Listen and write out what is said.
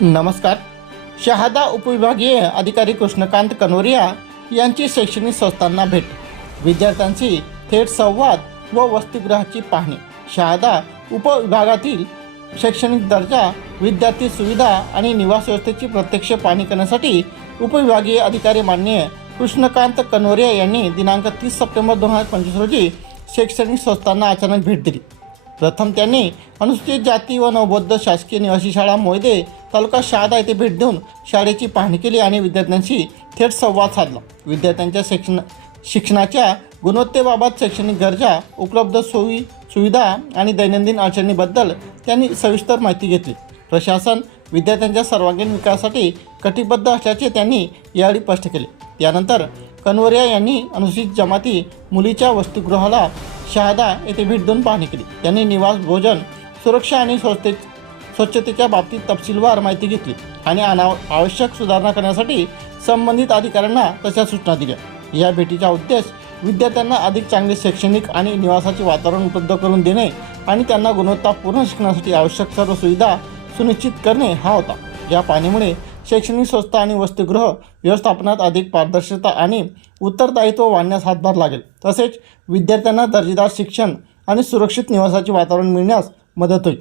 नमस्कार. शहादा उपविभागीय अधिकारी कृष्णकांत कनोरिया यांची शैक्षणिक संस्थांना भेट. विद्यार्थ्यांशी थेट संवाद व वसतिगृहाची पाहणी. शहादा उपविभागातील शैक्षणिक दर्जा विद्यार्थी सुविधा आणि निवास व्यवस्थेची प्रत्यक्ष पाहणी करण्यासाठी उपविभागीय अधिकारी माननीय कृष्णकांत कनोरिया यांनी दिनांक तीस सप्टेंबर दोन हजार पंचवीस रोजी शैक्षणिक संस्थांना अचानक भेट दिली. प्रथम त्यांनी अनुसूचित जाती व नवबौद्ध शासकीय निवासी शाळा मोयदे तालुका शहादा येथे भेट देऊन शाळेची पाहणी केली आणि विद्यार्थ्यांशी थेट संवाद साधला. विद्यार्थ्यांच्या शिक्षण शिक्षणाच्या गुणवत्तेबाबत शैक्षणिक गरजा उपलब्ध सोयी सुविधा आणि दैनंदिन अडचणीबद्दल त्यांनी सविस्तर माहिती घेतली. प्रशासन विद्यार्थ्यांच्या सर्वांगीण विकासासाठी कटिबद्ध असल्याचे त्यांनी यावेळी स्पष्ट केले. त्यानंतर कनवरिया यांनी अनुसूचित जमाती मुलीच्या वसतिगृहाला शहादा येथे भेट देऊन पाहणी केली. त्यांनी निवास भोजन सुरक्षा आणि स्वच्छते स्वच्छतेच्या बाबतीत तपशीलवार माहिती घेतली आणि अनाव आवश्यक सुधारणा करण्यासाठी संबंधित अधिकाऱ्यांना तशा सूचना दिल्या. या भेटीचा उद्देश विद्यार्थ्यांना अधिक चांगले शैक्षणिक आणि निवासाचे वातावरण उपलब्ध करून देणे आणि त्यांना गुणवत्तापूर्ण शिक्षणासाठी आवश्यक सर्व सुविधा सुनिश्चित करणे हा होता. या पाहणीमुळे शैक्षणिक संस्था आणि वसतिगृह व्यवस्थापनात अधिक पारदर्शकता आणि उत्तरदायित्व वाढण्यास हातभार लागेल. तसेच विद्यार्थ्यांना दर्जेदार शिक्षण आणि सुरक्षित निवासाचे वातावरण मिळण्यास मदत होईल.